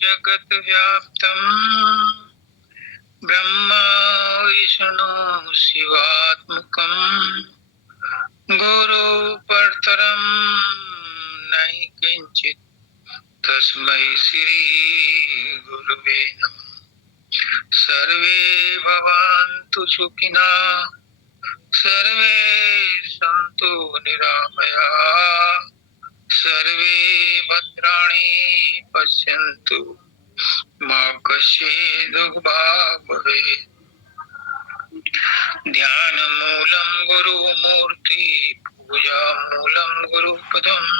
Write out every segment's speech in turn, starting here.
जगत व्याप्तम् ब्रह्मा विष्णु शिवात्मकम् गुरु परतरम् नहि किंचित् तस्मै श्री गुरुवे नमः। सर्वे भवन्तु सुखिनः सर्वे सन्तु निरामयाः सर्वे भद्राणि पश्यन्तु मा कश्चित् दुःखभाग् भवेत्। ध्यानमूलं गुरुमूर्ति पूजामूलं गुरुपदम्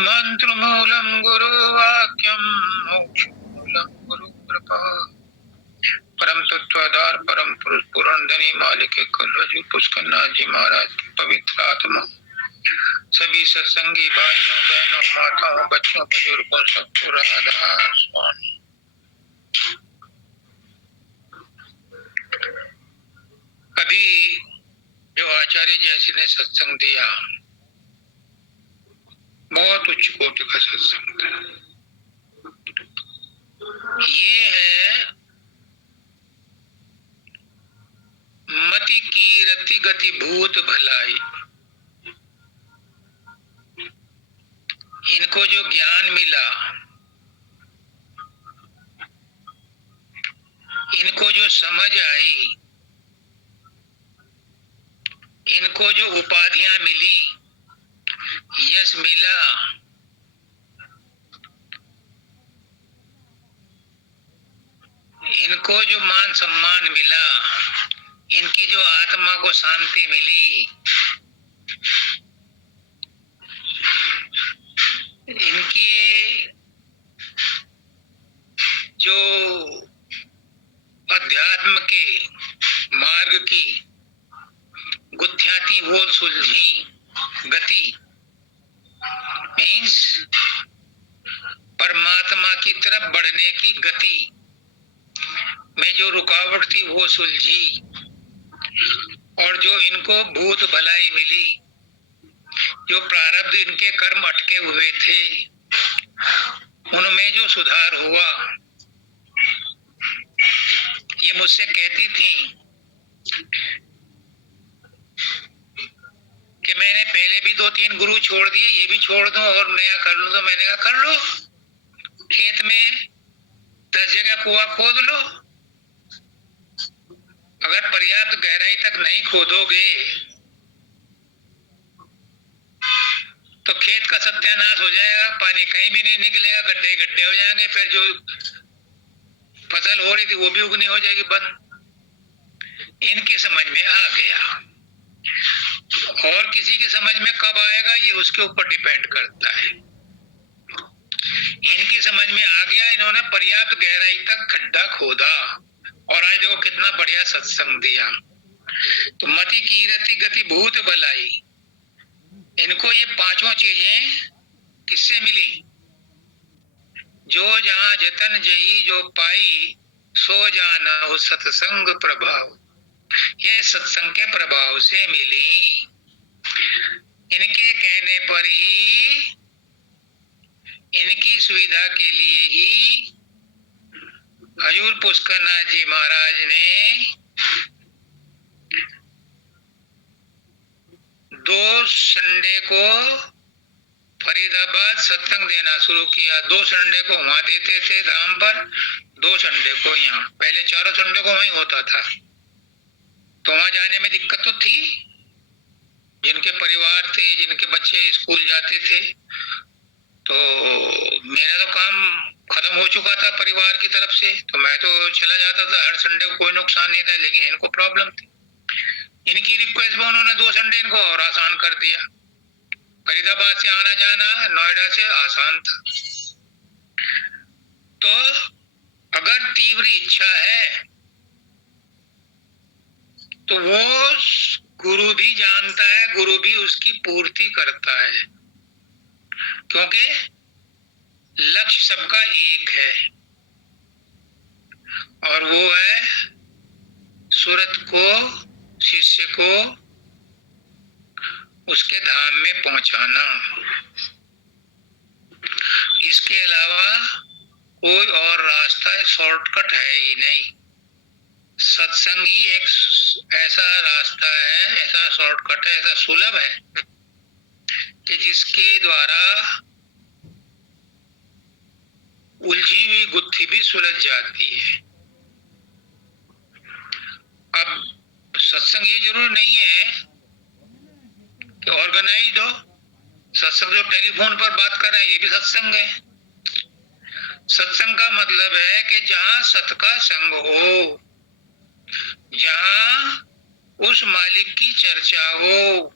मंत्रमूलं गुरुवाक्यं मोक्षमूलं गुरुकृपा। परम तत्वाधार परम पुरुष पुरंदरी मालिक कलयुग पुष्करनाथ जी महाराज की पवित्र आत्मा सभी सत्संगी भाइयों बहनों माताओं बच्चों बुजुर्गों सबको राधा स्वामी। अभी जो आचार्य जैसी ने सत्संग दिया बहुत उच्च कोटि का सत्संग था। ये है मति की रति गति भूत भलाई। इनको जो ज्ञान मिला, इनको जो समझ आई, इनको जो उपाधियां मिली, यश मिला, इनको जो मान सम्मान मिला, इनकी जो आत्मा को शांति मिली, इनकी जो अध्यात्म के मार्ग की गुत्थियां थी वो सुलझी। गति मीन्स परमात्मा की तरफ बढ़ने की गति में जो रुकावट थी वो सुलझी। और जो इनको भूत भलाई मिली, जो प्रारब्ध इनके कर्म अटके हुए थे, उनमें जो सुधार हुआ। ये मुझसे कहती थी कि मैंने पहले भी 2-3 गुरु छोड़ दिए, ये भी छोड़ दो और नया कर लूं। तो मैंने कहा कर लो, खेत में 10 जगह कुआं खोद लो। अगर पर्याप्त गहराई तक नहीं खोदोगे तो खेत का सत्यानाश हो जाएगा, पानी कहीं भी नहीं निकलेगा, गड्ढे गड्ढे हो जाएंगे, फिर जो फसल हो रही थी वो भी उगनी हो जाएगी बंद। इनकी समझ में आ गया, और किसी की समझ में कब आएगा ये उसके ऊपर डिपेंड करता है। इनकी समझ में आ गया, इन्होंने पर्याप्त गहराई तक खड्डा खोदा और आज देखो कितना बढ़िया सत्संग दिया। तो मति कीरति गति भूत भलाई, इनको ये पांचों चीजें किससे मिली? जो जहां जतन जही जो पाई सो जाना सत्संग प्रभाव। ये सत्संग के प्रभाव से मिली। इनके कहने पर ही, इनकी सुविधा के लिए ही हजूर पुष्करनाथ जी महाराज ने 2 संडे को फरीदाबाद सत्संग देना शुरू किया। 2 संडे को वहां देते थे धाम पर, 2 संडे को यहाँ। पहले 4 संडे को वहीं होता था, तो वहां जाने में दिक्कत तो थी। जिनके परिवार थे, जिनके बच्चे स्कूल जाते थे, तो मेरा तो काम खत्म हो चुका था परिवार की तरफ से, तो मैं तो चला जाता था हर संडे को, कोई नुकसान नहीं था। लेकिन इनको प्रॉब्लम थी। इनकी रिक्वेस्ट पर उन्होंने 2 संडे इनको और आसान कर दिया। फरीदाबाद से आना जाना नोएडा से आसान था। तो अगर तीव्र इच्छा है तो वो गुरु भी जानता है, गुरु भी उसकी पूर्ति करता है, क्योंकि लक्ष्य सबका एक है, और वो है सूरत को, शिष्य को उसके धाम में पहुंचाना। इसके अलावा कोई और रास्ता शॉर्टकट है ही नहीं। सत्संग ही एक ऐसा रास्ता है, ऐसा शॉर्टकट है, ऐसा सुलभ है कि जिसके द्वारा उलझी हुई गुत्थी भी सुलझ जाती है। अब सत्संग ये जरूरी नहीं है कि ऑर्गेनाइज हो। सत्संग जो टेलीफोन पर बात कर रहे हैं ये भी सत्संग है। सत्संग का मतलब है कि जहां सत का संग हो, जहां उस मालिक की चर्चा हो,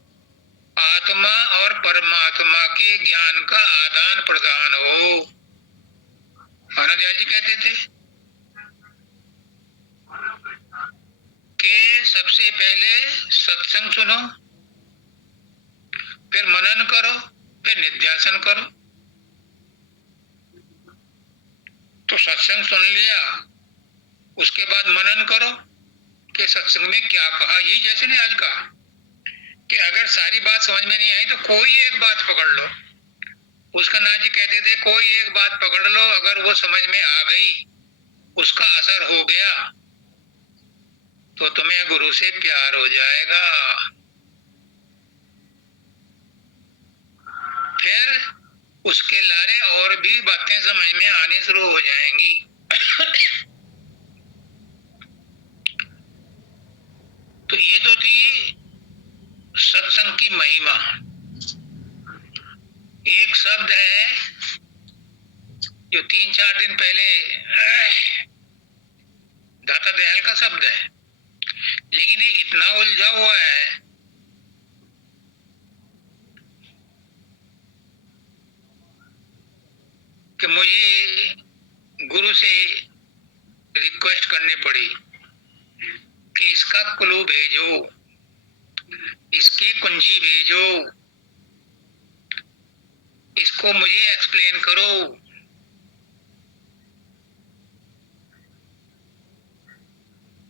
आत्मा और परमात्मा के ज्ञान का आदान प्रदान हो। आनंदयाल जी कहते थे कि सबसे पहले सत्संग सुनो, फिर मनन करो, फिर निध्यासन करो। तो सत्संग सुन लिया, उसके बाद मनन करो कि सत्संग में क्या कहा। यही जैसे ने आज कहा कि अगर सारी बात समझ में नहीं आई तो कोई एक बात पकड़ लो। उसका नाथ जी कहते थे कोई एक बात पकड़ लो, अगर वो समझ में आ गई, उसका असर हो गया, तो तुम्हें गुरु से प्यार हो जाएगा। फिर उसके लारे और भी बातें समझ में आने शुरू हो जाएंगी। तो ये तो थी सत्संग की महिमा। एक शब्द है जो 3-4 दिन पहले दाता दयाल का शब्द है, लेकिन ये इतना उलझा हुआ है कि मुझे गुरु से रिक्वेस्ट करनी पड़ी कि इसका क्लू भेजो, इसकी कुंजी भेजो, इसको मुझे एक्सप्लेन करो।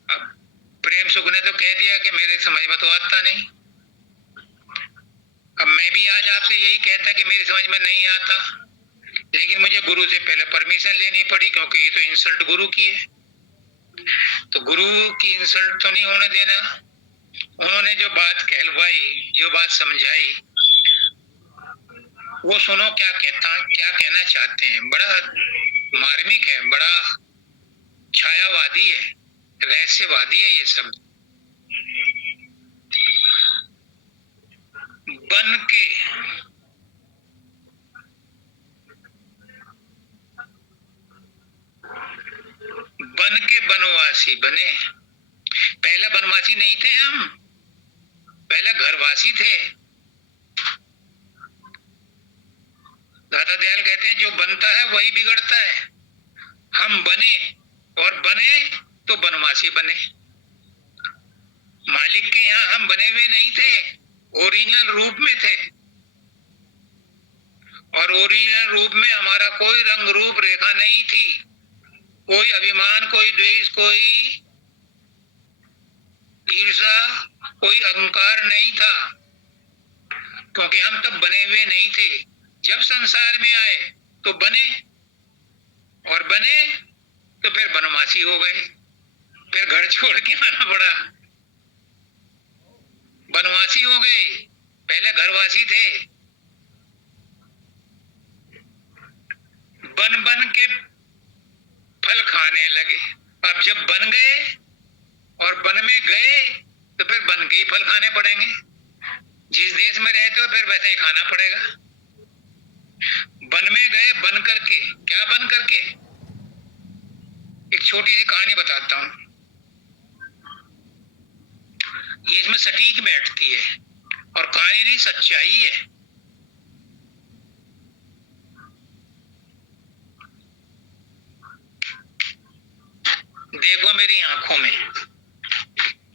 अब प्रेम सुख ने तो कह दिया कि मेरे समझ में तो आता नहीं। अब मैं भी आज आपसे यही कहता कि मेरी समझ में नहीं आता, लेकिन मुझे गुरु से पहले परमिशन लेनी पड़ी, क्योंकि ये तो इंसल्ट गुरु की है। तो गुरु की इंसल्ट तो नहीं होने देना। उन्होंने जो बात कहलवाई, जो बात समझाई, वो सुनो क्या कहना चाहते हैं। बड़ा मार्मिक है, बड़ा छायावादी है, रहस्यवादी है ये सब। बन के बनवासी बने। पहले बनवासी नहीं थे हम, पहले घरवासी थे। दाता दयाल कहते हैं जो बनता है वही बिगड़ता है। हम बने, और बने तो बनवासी बने। मालिक के यहाँ हम बने हुए नहीं थे, ओरिजिनल रूप में थे। और ओरिजिनल रूप में हमारा कोई रंग रूप रेखा नहीं थी, कोई अभिमान, कोई द्वेष, कोई ईर्षा, कोई अहंकार नहीं था, क्योंकि हम तब बने हुए नहीं थे। जब संसार में आए तो बने, और बने तो फिर बनवासी हो गए, फिर घर छोड़ के आना पड़ा, बनवासी हो गए। पहले घरवासी थे। बन बन के फल खाने लगे। अब जब बन गए और बन में गए तो फिर बन के ही फल खाने पड़ेंगे। जिस देश में रहते हो फिर वैसे ही खाना पड़ेगा। बन में गए बन करके, क्या बन करके? एक छोटी सी कहानी बताता हूँ, ये इसमें सटीक बैठती है, और कहानी नहीं सच्चाई है। देखो मेरी आंखों में,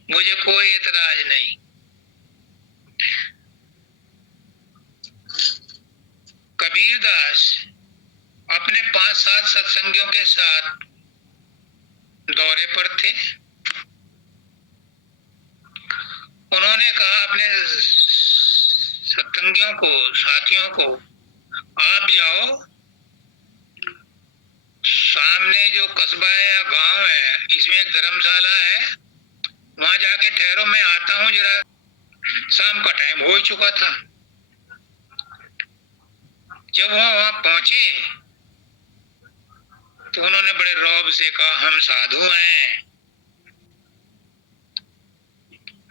मुझे कोई एतराज नहीं। कबीरदास अपने 5-7 सत्संगियों के साथ दौरे पर थे। उन्होंने कहा अपने सत्संगियों को, साथियों को, आप जाओ सामने जो कस्बा है या गांव है, इसमें एक धर्मशाला है, वहां जाके ठहरो, मैं आता हूँ जरा। शाम का टाइम हो ही चुका था। जब वो वहां पहुंचे तो उन्होंने बड़े रौब से कहा, हम साधु हैं,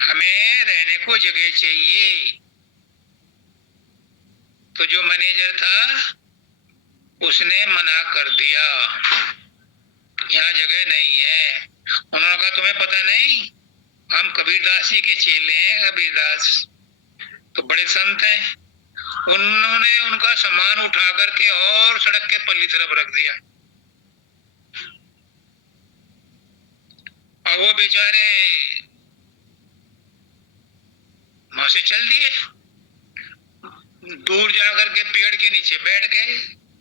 हमें रहने को जगह चाहिए। तो जो मैनेजर था उसने मना कर दिया, यहाँ जगह नहीं है। उन्होंने कहा, तुम्हें पता नहीं, हम कबीरदास जी के चेले हैं। कबीरदास तो बड़े संत हैं। उन्होंने उनका सामान उठा करके और सड़क के पल्ली तरफ रख दिया। और वो बेचारे वहां से चल दिए, दूर जाकर के पेड़ के नीचे बैठ गए।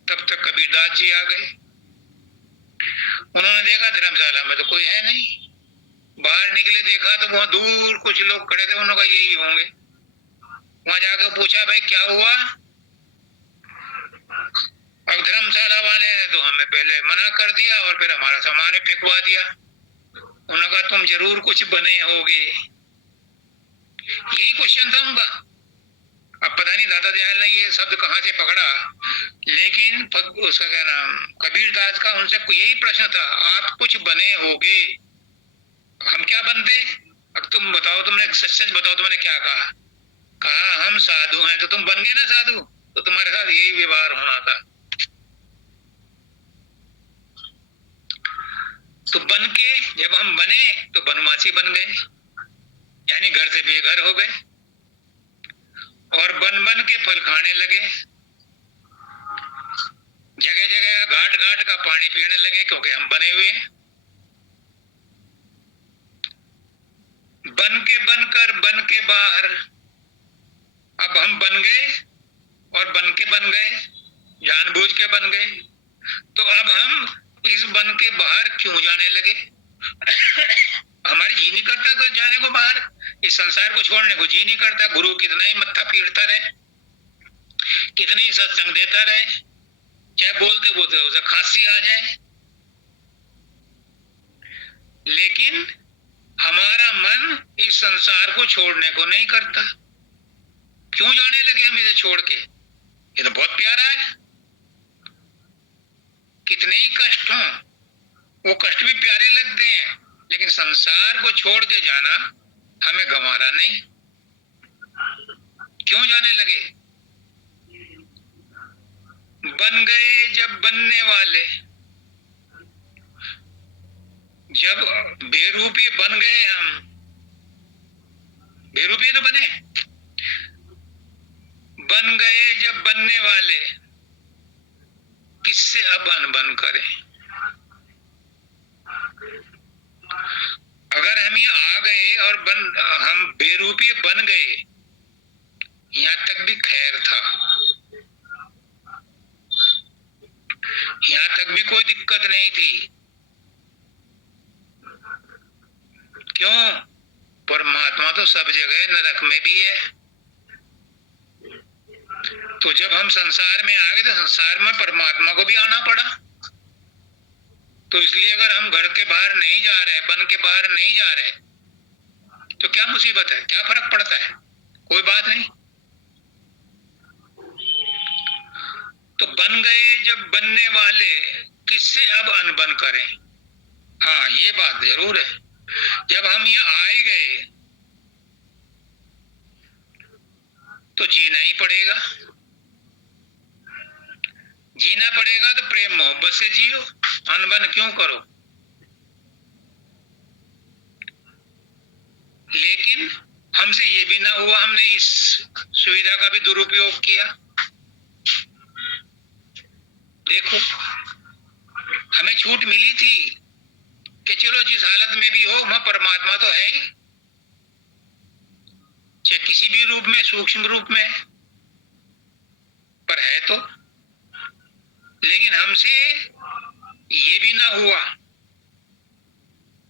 तब तक कबीरदास जी आ गए। उन्होंने देखा धर्मशाला में तो कोई है नहीं। बाहर निकले, देखा तो वहां दूर कुछ लोग खड़े थे। उन्होंने कहा, यही होंगे। वहां जाकर पूछा, भाई क्या हुआ? अब धर्मशाला वाले ने तो हमें पहले मना कर दिया और फिर हमारा सामान ही फेंकवा दिया। उन्होंने कहा, तुम जरूर कुछ बने होगे। यही क्वेश्चन था उनका। अब पता नहीं दादा दयाल ने ये शब्द कहाँ से पकड़ा, लेकिन उसका क्या नाम, कबीरदास का उनसे यही प्रश्न था, आप कुछ बने होगे। हम क्या बनते? अब तुम बताओ, तुमने सच सच बताओ, तुमने क्या कहा? कहा हम साधु हैं। तो तुम बन गए ना साधु, तो तुम्हारे साथ यही व्यवहार होना था। तो बन के जब हम बने तो बनवासी बन गए, यानी घर से बेघर हो गए, और बन बन के फल खाने लगे। जगह जगह घाट घाट का पानी पीने लगे, क्योंकि हम बने हुए हैं। बन के बनकर बन के बाहर, अब हम बन गए और बन के बन गए, जानबूझ के बन गए। तो अब हम इस बन के बाहर क्यों जाने लगे? हमारी जी नहीं करता तो जाने को बाहर, इस संसार को छोड़ने को जी नहीं करता। गुरु कितना ही मत्था पीटता रहे, कितने ही सत्संग देता रहे, चाहे बोलते बोलते उसे खांसी आ जाए, लेकिन हमारा मन इस संसार को छोड़ने को नहीं करता। क्यों जाने लगे हम इसे छोड़ के? ये तो बहुत प्यारा है। कितने ही कष्ट हों, वो कष्ट भी प्यारे लगते हैं, लेकिन संसार को छोड़ के जाना हमें गंवारा नहीं। क्यों जाने लगे? बन गए जब बनने वाले, जब बेरूपी बन गए हम, बेरूपी तो बने, बन गए जब बनने वाले, किससे अब अनबन करें? अगर हम ये आ गए और हम बेरूपी बन गए, यहां तक भी खैर था, यहां तक भी कोई दिक्कत नहीं थी। क्यों? परमात्मा तो सब जगह नरक में भी है। तो जब हम संसार में आ गए तो संसार में परमात्मा को भी आना पड़ा। तो इसलिए अगर हम घर के बाहर नहीं जा रहे, बन के बाहर नहीं जा रहे, तो क्या मुसीबत है? क्या फर्क पड़ता है? कोई बात नहीं। तो बन गए जब बनने वाले, किससे अब अनबन करें? हाँ, ये बात जरूर है। जब हम यहाँ आए गए तो जीना ही पड़ेगा। जीना पड़ेगा तो प्रेम मोहब्बत से जियो, अनबन क्यों करो? लेकिन हमसे ये भी ना हुआ, हमने इस सुविधा का भी दुरुपयोग किया। देखो, हमें छूट मिली थी कि चलो जिस हालत में भी हो, वहां परमात्मा तो है ही, चाहे किसी भी रूप में, सूक्ष्म रूप में, पर है तो। लेकिन हमसे ये भी ना हुआ,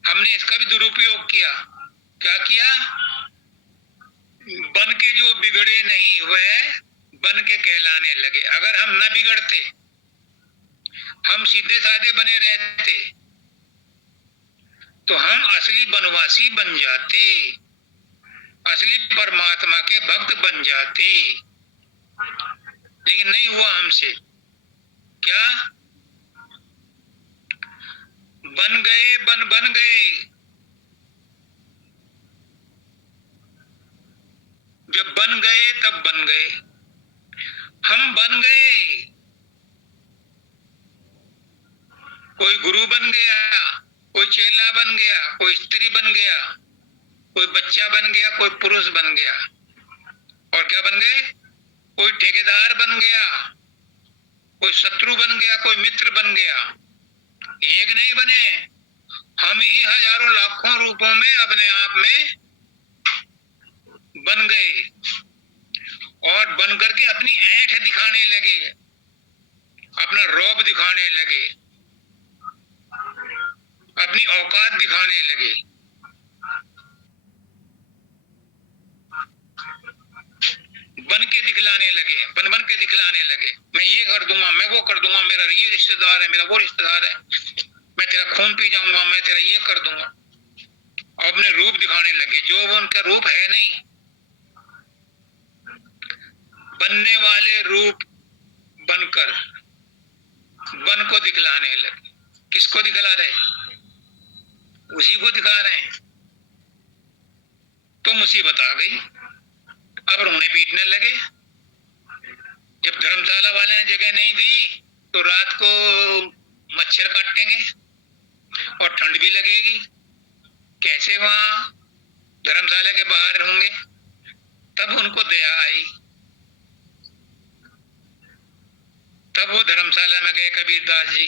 हमने इसका भी दुरुपयोग किया। क्या किया? बन के जो बिगड़े नहीं, वह बन के कहलाने लगे। अगर हम न बिगड़ते हम सीधे साधे बने रहते तो हम असली बनवासी बन जाते, असली परमात्मा के भक्त बन जाते, लेकिन नहीं हुआ हमसे। क्या बन गए, बन गए। जब बन गए तब बन गए, हम बन गए। कोई गुरु बन गया, कोई चेला बन गया, कोई स्त्री बन गया, कोई बच्चा बन गया, कोई पुरुष बन गया। और क्या बन गए? कोई ठेकेदार बन गया, कोई शत्रु बन गया, कोई मित्र बन गया। एक नहीं बने, हम ही हजारों लाखों रूपों में अपने आप में बन गए और बन करके अपनी ऐंठ दिखाने लगे, अपना रौब दिखाने लगे, अपनी औकात दिखाने लगे। बन के दिखलाने लगे, बन के दिखलाने लगे। मैं ये कर दूंगा, मैं वो कर दूंगा, मेरा ये रिश्तेदार है, मेरा वो रिश्तेदार है, मैं तेरा खून पी जाऊंगा, मैं तेरा ये कर दूंगा। अपने रूप दिखाने लगे जो वो उनका रूप है नहीं। बनने वाले रूप बनकर बन को दिखलाने लगे। किसको दिखला रहे? उसी को दिखा रहे हैं। तो मुसीबत आ गई, अब रोने पीटने लगे। जब धर्मशाला वाले ने जगह नहीं दी तो रात को मच्छर काटेंगे और ठंड भी लगेगी, कैसे वहां धर्मशाला के बाहर होंगे? तब उनको दया आई, तब वो धर्मशाला में गए कबीरदास जी।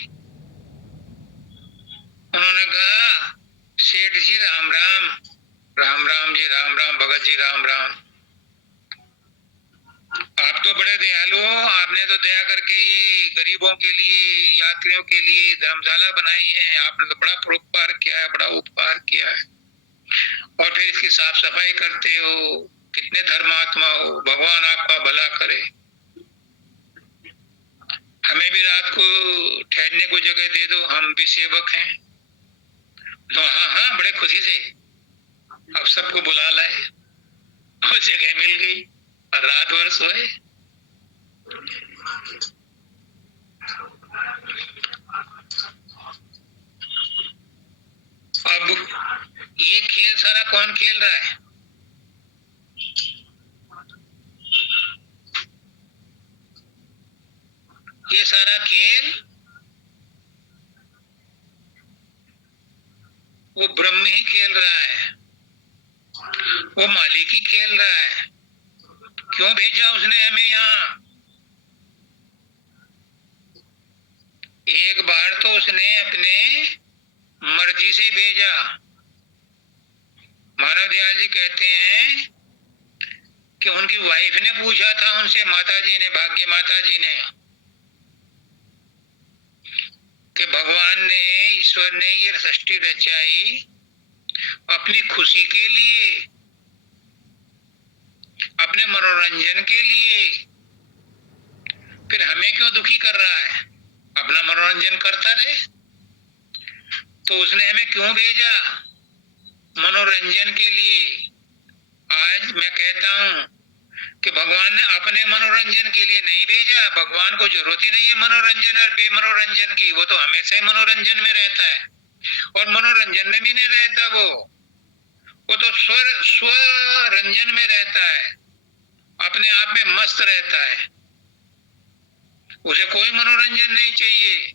उन्होंने कहा, सेठ जी राम राम। राम राम जी, राम राम भगत जी, राम राम। आप तो बड़े दयालु हो, आपने तो दया करके ये गरीबों के लिए, यात्रियों के लिए धर्मशाला बनाई है। आपने तो बड़ा परोपकार किया है, बड़ा उपकार किया है, और फिर इसकी साफ सफाई करते हो। कितने धर्मात्मा हो, भगवान आपका भला करे। हमें भी रात को ठहरने को जगह दे दो, हम भी सेवक हैं। तो हाँ हाँ, बड़े खुशी से अब सबको बुला लाए और जगह मिल गई और रात भर सोए। अब ये खेल सारा कौन खेल रहा है? ये सारा खेल वो ब्रह्म ही खेल रहा है, वो मालिक ही खेल रहा है। क्यों भेजा उसने हमें यहाँ? एक बार तो उसने अपने मर्जी से भेजा। मानव दयाल जी कहते हैं कि उनकी वाइफ ने पूछा था उनसे, माता जी ने, भाग्य माता जी ने, कि भगवान ने, ईश्वर ने ये सृष्टि रचाई अपनी खुशी के लिए, अपने मनोरंजन के लिए, फिर हमें क्यों दुखी कर रहा है? अपना मनोरंजन करता रहे। तो उसने हमें क्यों भेजा? मनोरंजन के लिए। आज मैं कहता हूं कि भगवान ने अपने मनोरंजन के लिए नहीं भेजा। भगवान को जरूरत ही नहीं है मनोरंजन और बेमनोरंजन की, वो तो हमेशा ही मनोरंजन में रहता है और मनोरंजन में भी नहीं रहता। वो तो स्वरंजन में रहता है, अपने आप में मस्त रहता है, उसे कोई मनोरंजन नहीं चाहिए।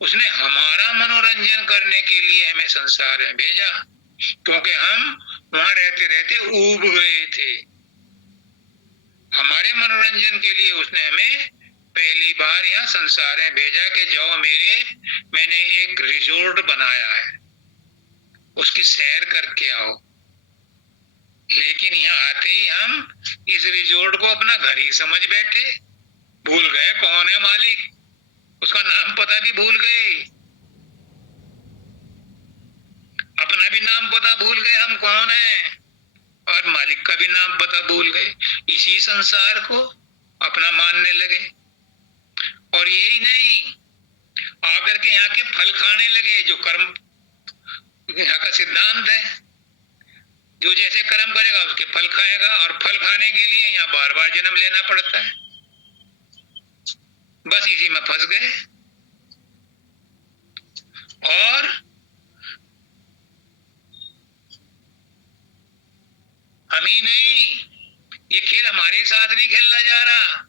उसने हमारा मनोरंजन करने के लिए हमें संसार में भेजा, क्योंकि हम वहां रहते रहते ऊब गए थे। हमारे मनोरंजन के लिए उसने हमें पहली बार यहाँ संसार में भेजा कि जाओ मैंने एक रिजोर्ट बनाया है, उसकी सैर करके आओ। लेकिन यहाँ आते ही हम इस रिजोर्ट को अपना घर ही समझ बैठे, भूल गए कौन है मालिक, उसका नाम पता भी भूल गए, अपना भी नाम पता भूल गए हम कौन है, और मालिक का भी नाम पता भूल गए। इसी संसार को अपना मानने लगे। और यही नहीं, फल खाने लगे, जो कर्म यहाँ का सिद्धांत है। जो जैसे कर्म करेगा उसके फल खाएगा, और फल खाने के लिए यहाँ बार बार जन्म लेना पड़ता है। बस इसी में फंस गए। और हम ही नहीं, ये खेल हमारे साथ नहीं खेला जा रहा।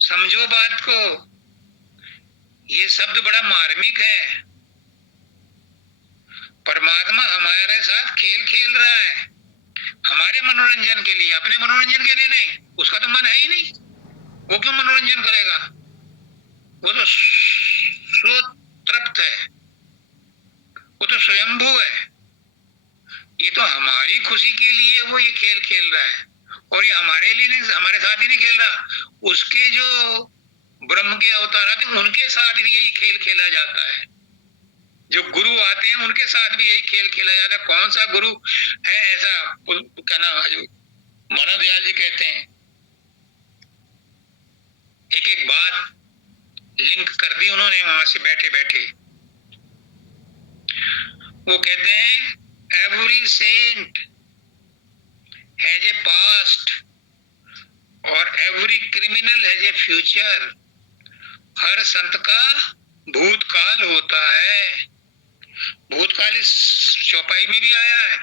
समझो बात को, ये शब्द बड़ा मार्मिक है। परमात्मा हमारे साथ खेल खेल रहा है, हमारे मनोरंजन के लिए, अपने मनोरंजन के लिए नहीं। उसका तो मन है ही नहीं, वो क्यों मनोरंजन करेगा? वो तो स्वतृप्त है, वो तो स्वयंभू है। ये तो हमारी खुशी के लिए वो ये खेल खेल रहा है, और ये हमारे लिए नहीं, हमारे साथ ही नहीं खेल रहा। उसके जो ब्रह्म के अवतार आते हैं उनके साथ भी यही खेल खेला जाता है। जो गुरु आते हैं उनके साथ भी यही खेल खेला जाता है। कौन सा गुरु है ऐसा, क्या नाम है, मानव दयाल जी कहते हैं, एक एक बात लिंक कर दी उन्होंने वहां से बैठे बैठे। वो कहते हैं every saint has a past और every criminal has a future. हर संत का भूतकाल होता है। भूतकाल इस चौपाई में भी आया है,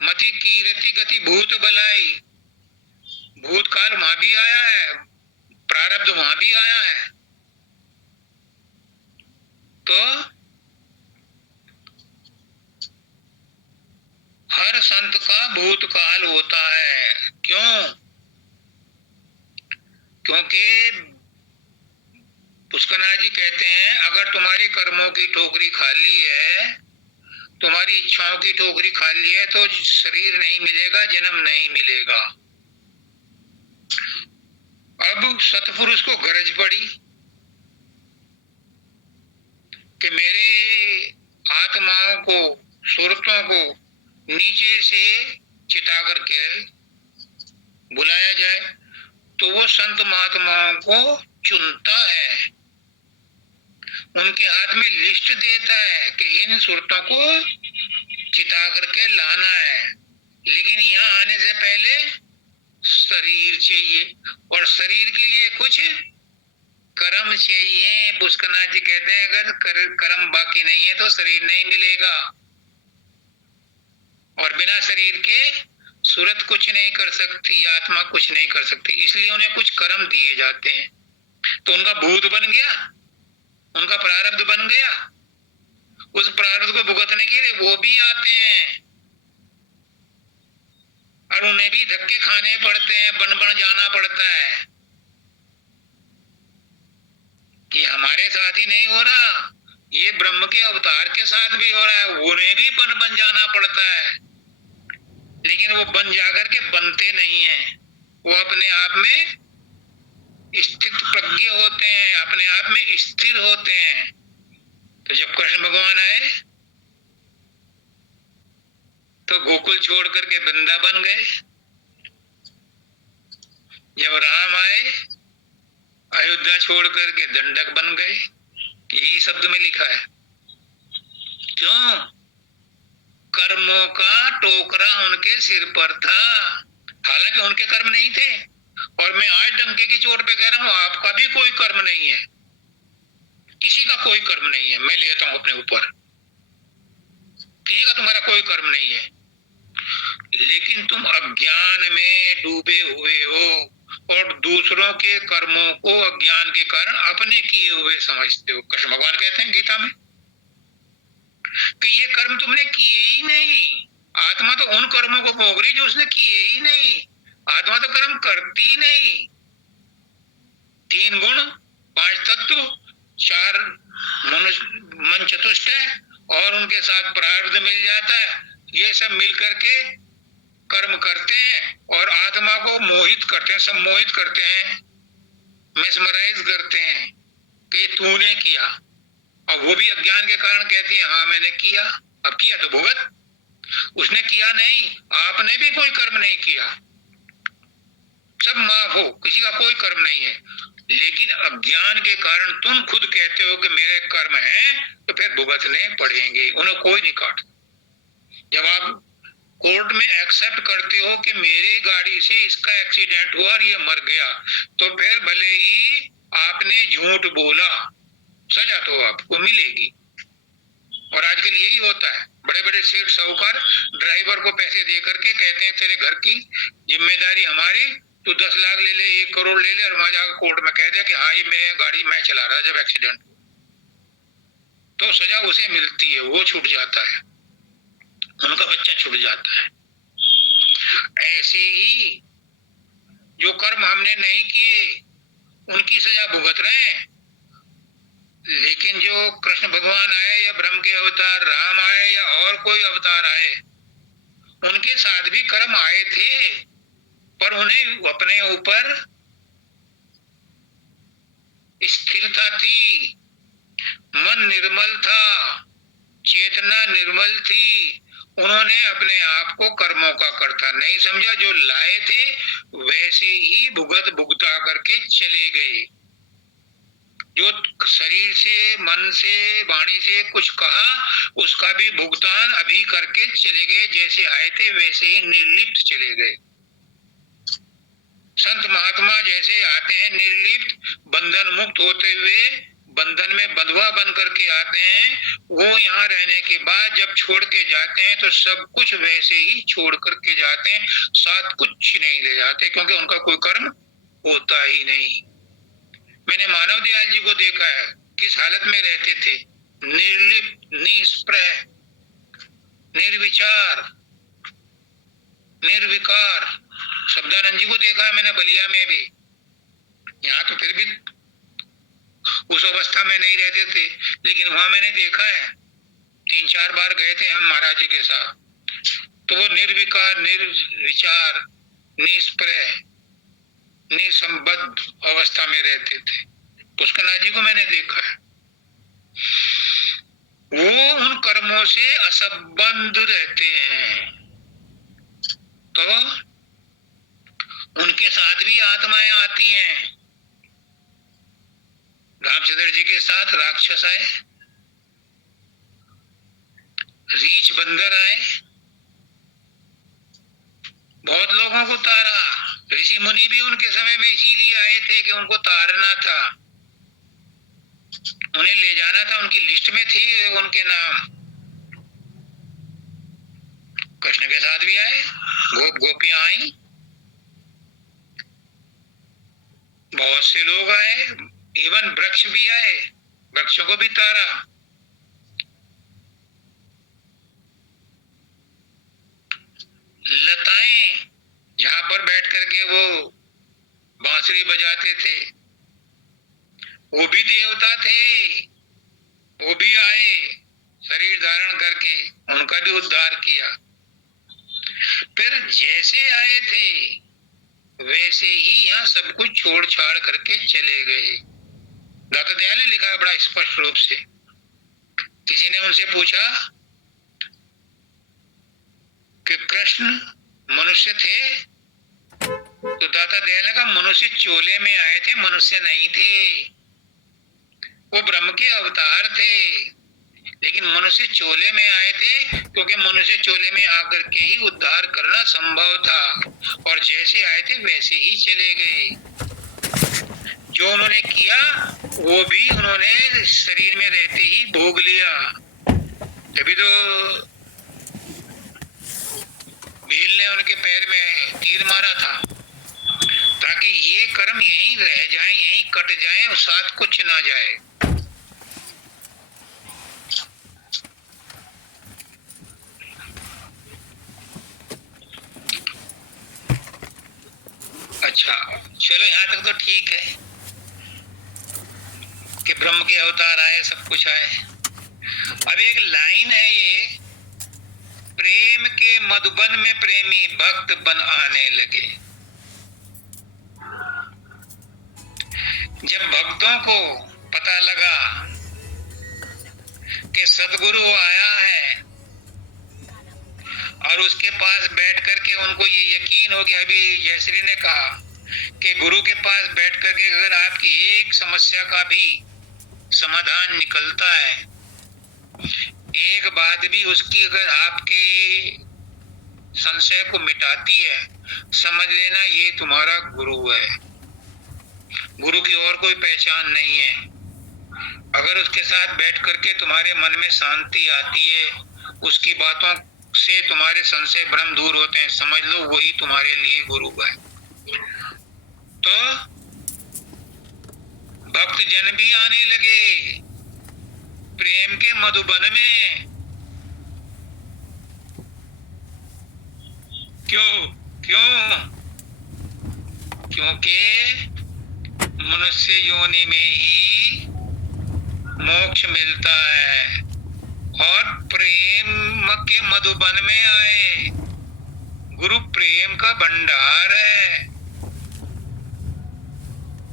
मति कीरति गति भूत बलाई। भूतकाल वहां भी आया है, प्रारब्ध वहां भी आया है। तो हर संत का भूतकाल होता है। क्यों? क्योंकि पुष्करनाथ जी कहते हैं अगर तुम्हारी कर्मों की ठोकरी खाली है, तुम्हारी इच्छाओं की ठोकरी खाली है, तो शरीर नहीं मिलेगा, जन्म नहीं मिलेगा। अब सतपुरुष को गरज पड़ी कि मेरे आत्माओं को, सुरतों को नीचे से चिता करके बुलाया जाए, तो वो संत महात्माओं को चुनता है, उनके हाथ में लिस्ट देता है कि इन सुरतों को चिता करके लाना है। लेकिन यहाँ आने से पहले शरीर चाहिए, और शरीर के लिए कुछ कर्म चाहिए। पुष्करनाथ जी कहते हैं अगर कर्म बाकी नहीं है तो शरीर नहीं मिलेगा, और बिना शरीर के सूरत कुछ नहीं कर सकती, आत्मा कुछ नहीं कर सकती। इसलिए उन्हें कुछ कर्म दिए जाते हैं। तो उनका भूत बन गया, उनका प्रारब्ध बन गया। उस प्रारब्ध को भुगतने के लिए वो भी आते हैं, और उन्हें भी धक्के खाने पड़ते हैं, बन बन जाना पड़ता है। कि हमारे साथ ही नहीं हो रहा, ये ब्रह्म के अवतार के साथ भी हो रहा है, उन्हें भी बन जाना पड़ता है। लेकिन वो बन जाकर के बनते नहीं हैं, वो अपने आप में स्थित प्रज्ञ होते हैं, अपने आप में स्थिर होते हैं। तो जब कृष्ण भगवान आए तो गोकुल छोड़ करके वृंदावन गए, जब राम आए अयोध्या छोड़ करके दंडक बन गए। यही शब्द में लिखा है। क्यों? कर्मों का टोकरा उनके सिर पर था, हालांकि उनके कर्म नहीं थे। और मैं आज डंके की चोट पे कह रहा हूं, आपका भी कोई कर्म नहीं है, किसी का कोई कर्म नहीं है। मैं लेता हूं अपने ऊपर, किसी का तुम्हारा कोई कर्म नहीं है। लेकिन तुम अज्ञान में डूबे हुए हो, और दूसरों के कर्मों को अज्ञान के कारण अपने किए हुए समझते हो। कृष्ण भगवान कहते हैं गीता में कि ये कर्म तुमने किए ही नहीं। आत्मा तो उन कर्मों को भोग रही जो उसने किए ही नहीं। आत्मा तो कर्म करती नहीं। 3 गुण, 5 तत्व, 4 मन चतुष्ट है, और उनके साथ प्रारब्ध मिल जाता है। ये सब मिल करके कर्म करते हैं और आत्मा को मोहित करते हैं, सम्मोहित करते हैं, मिसमराइज करते हैं कि तूने किया। और वो भी अज्ञान के कारण कहती है हाँ मैंने किया। अब किया तो भुगत। उसने किया नहीं, आपने भी कोई कर्म नहीं किया, सब माफ हो, किसी का कोई कर्म नहीं है। लेकिन अज्ञान के कारण तुम खुद कहते हो कि मेरे कर्म हैं, तो फिर भुगतने पड़ेंगे, उन्हें कोई नहीं काट। जब आप कोर्ट में एक्सेप्ट करते हो कि मेरी गाड़ी से इसका एक्सीडेंट हुआ और ये मर गया, तो फिर भले ही आपने झूठ बोला, सजा तो आपको मिलेगी। और आजकल यही होता है, बड़े बड़े सेठ साहूकार ड्राइवर को पैसे दे करके कहते हैं तेरे घर की जिम्मेदारी हमारी, तू 10 लाख ले ले, 1 करोड़ ले ले, और वहां जाकर कोर्ट में कह दे कि हाँ ये मैं गाड़ी मैं चला रहा जब एक्सीडेंट, तो सजा उसे मिलती है, वो छूट जाता है, उनका बच्चा छूट जाता है। ऐसे ही जो कर्म हमने नहीं किए उनकी सजा भुगत रहे हैं, लेकिन जो कृष्ण भगवान आए या ब्रह्म के अवतार राम आए या और कोई अवतार आए, उनके साथ भी कर्म आए थे, पर उन्हें अपने ऊपर स्थिरता थी, मन निर्मल था, चेतना निर्मल थी, उन्होंने अपने आप को कर्मों का कर्ता नहीं समझा, जो लाए थे वैसे ही भुगता करके चले गए। जो शरीर से, मन से, वाणी से कुछ कहा, उसका भी भुगतान अभी करके चले गए, जैसे आए थे वैसे ही निर्लिप्त चले गए। संत महात्मा जैसे आते हैं निर्लिप्त, बंधन मुक्त होते हुए, बंधन में बंधुआ बन करके आते हैं, वो यहाँ रहने के बाद जब छोड़ के जाते हैं तो सब कुछ वैसे ही छोड़ करके जाते हैं, साथ कुछ नहीं ले जाते, क्योंकि उनका कोई कर्म होता ही नहीं। मैंने मानव दयाल जी को देखा है, किस हालत में रहते थे, निर्लिप्त, निष्प्रह, निर्विचार, निर्विकार। शब्दानंद जी को देखा है मैंने बलिया में भी, यहाँ तो फिर भी उस अवस्था में नहीं रहते थे, लेकिन वहां मैंने देखा है, 3-4 बार गए थे हम महाराज जी के साथ, तो वो निर्विकार, निर्विचार, निष्प्रह, निसंबद्ध अवस्था में रहते थे। पुष्करनाथ जी को मैंने देखा है, वो उन कर्मों से असंबद्ध रहते हैं, तो उनके साथ भी आत्माएं आती हैं। रामचंद्र जी के साथ राक्षस आए, रीछ बंदर आए, बहुत लोगों को तारा। ऋषि मुनि भी उनके समय में इसीलिए आए थे कि उनको तारना था, उन्हें ले जाना था, उनकी लिस्ट में थे उनके नाम। कृष्ण के साथ भी आए, गोपियां आई, बहुत से लोग आए, इवन वृक्ष भी आए, वृक्षों को भी तारा। लताएं, जहां पर बैठ करके वो बांसुरी बजाते थे, वो भी देवता थे, वो भी आए शरीर धारण करके, उनका भी उद्धार किया। फिर जैसे आए थे वैसे ही यहाँ सब कुछ छोड़ छाड़ करके चले गए। दाता दयाल ने लिखा है बड़ा स्पष्ट रूप से। किसी ने उनसे पूछा कि कृष्ण मनुष्य थे, तो दाता दयाल ने कहा मनुष्य चोले में आए थे, मनुष्य नहीं थे, वो ब्रह्म के अवतार थे, लेकिन मनुष्य चोले में आए थे, क्योंकि मनुष्य चोले में आकर के ही उद्धार करना संभव था, और जैसे आए थे वैसे ही चले गए। जो उन्होंने किया वो भी उन्होंने शरीर में रहते ही भोग लिया। तभी तो भील ने उनके पैर में तीर मारा था, ताकि ये कर्म यहीं रह जाए, यहीं कट जाए और साथ कुछ ना जाए। अच्छा चलो, यहाँ तक तो ठीक है कि ब्रह्म के अवतार आए, सब कुछ आए। अब एक लाइन है ये, प्रेम के मधुबन में प्रेमी भक्त बन आने लगे। जब भक्तों को पता लगा कि सदगुरु आया है और उसके पास बैठ करके उनको ये यकीन हो गया, अभी जयश्री ने कहा कि गुरु के पास बैठ करके अगर आपकी एक समस्या का भी समाधान निकलता है, एक बात भी उसकी अगर आपके संशय को मिटाती है, समझ लेना ये तुम्हारा गुरु है। गुरु की और कोई पहचान नहीं है। अगर उसके साथ बैठ करके तुम्हारे मन में शांति आती है, उसकी बातों से तुम्हारे संशय भ्रम दूर होते हैं, समझ लो वही तुम्हारे लिए गुरु है। तो भक्त जन भी आने लगे प्रेम के मधुबन में। क्यों? क्योंकि मनुष्य योनि में ही मोक्ष मिलता है और प्रेम के मधुबन में आए। गुरु प्रेम का भंडार है,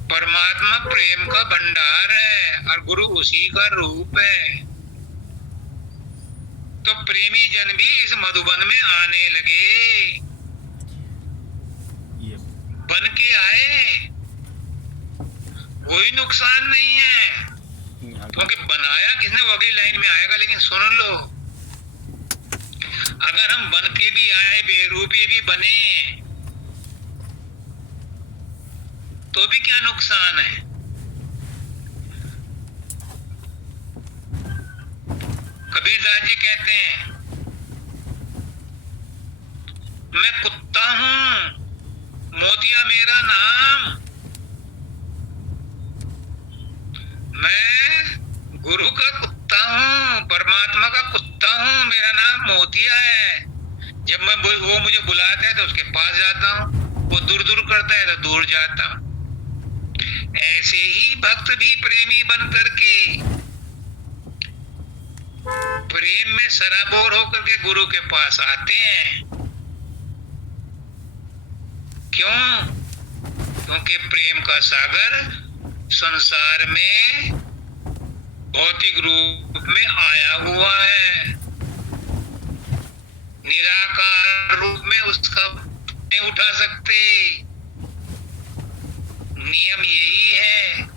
परमात्मा प्रेम का भंडार है और गुरु उसी का रूप है। तो प्रेमी जन भी इस मधुबन में आने लगे, बन के आए, कोई नुकसान नहीं है। क्योंकि बनाया किसने वो अगली लाइन में आएगा। लेकिन सुन लो, अगर हम बन के भी आए, बेरूपी भी बने, तो भी क्या नुकसान है। कबीरदास जी कहते हैं, मैं कुत्ता हूं, मोतिया मेरा नाम। मैं गुरु का कुत्ता हूं, परमात्मा का कुत्ता हूं, मेरा नाम मोतिया है। जब मैं वो मुझे बुलाता है तो उसके पास जाता हूं, वो दूर दूर करता है तो दूर जाता हूं। ऐसे ही भक्त भी प्रेमी बन करके प्रेम में सराबोर होकर के गुरु के पास आते हैं। क्यों? क्योंकि प्रेम का सागर संसार में भौतिक रूप में आया हुआ है, निराकार रूप में उसका नहीं उठा सकते। नियम यही है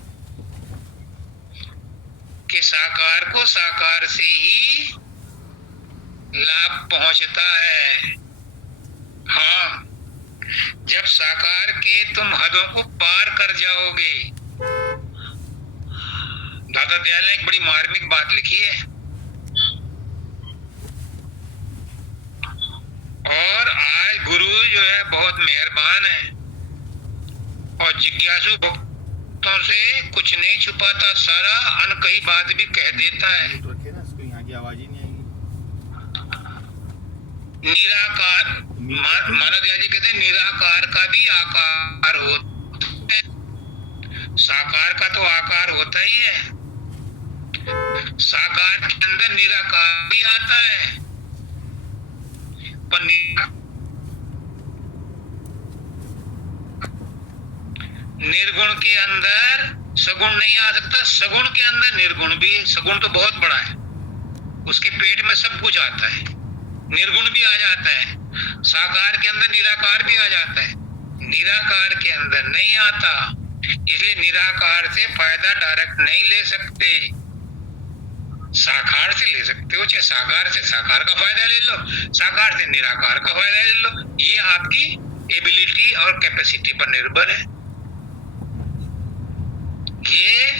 कि साकार को साकार से ही लाभ पहुंचता है। हाँ, जब साकार के तुम हदों को पार कर जाओगे। दादा दयाल ने एक बड़ी मार्मिक बात लिखी है, और आज गुरु जो है बहुत मेहरबान है और जिज्ञासु भक्तों से कुछ नहीं छुपाता, सारा अनकही बात भी कह देता है। आवाज ही नहीं आएगी। निराकार, मानव दयाल जी कहते हैं, निराकार का भी आकार होता है, साकार का तो आकार होता ही है। साकार के अंदर निराकार भी आता है, पर निर्गुण के अंदर सगुण नहीं आ सकता, सगुण के अंदर निर्गुण भी है। सगुण तो बहुत बड़ा है, उसके पेट में सब कुछ आता है, निर्गुण भी आ जाता है। साकार के अंदर निराकार भी आ जाता है, निराकार के अंदर नहीं आता। इसलिए निराकार से फायदा डायरेक्ट नहीं ले सकते, साकार से ले सकते हो। चाहे साकार से साकार का फायदा ले लो, साकार से निराकार का फायदा ले लो। ये आपकी एबिलिटी और कैपेसिटी पर निर्भर है। ये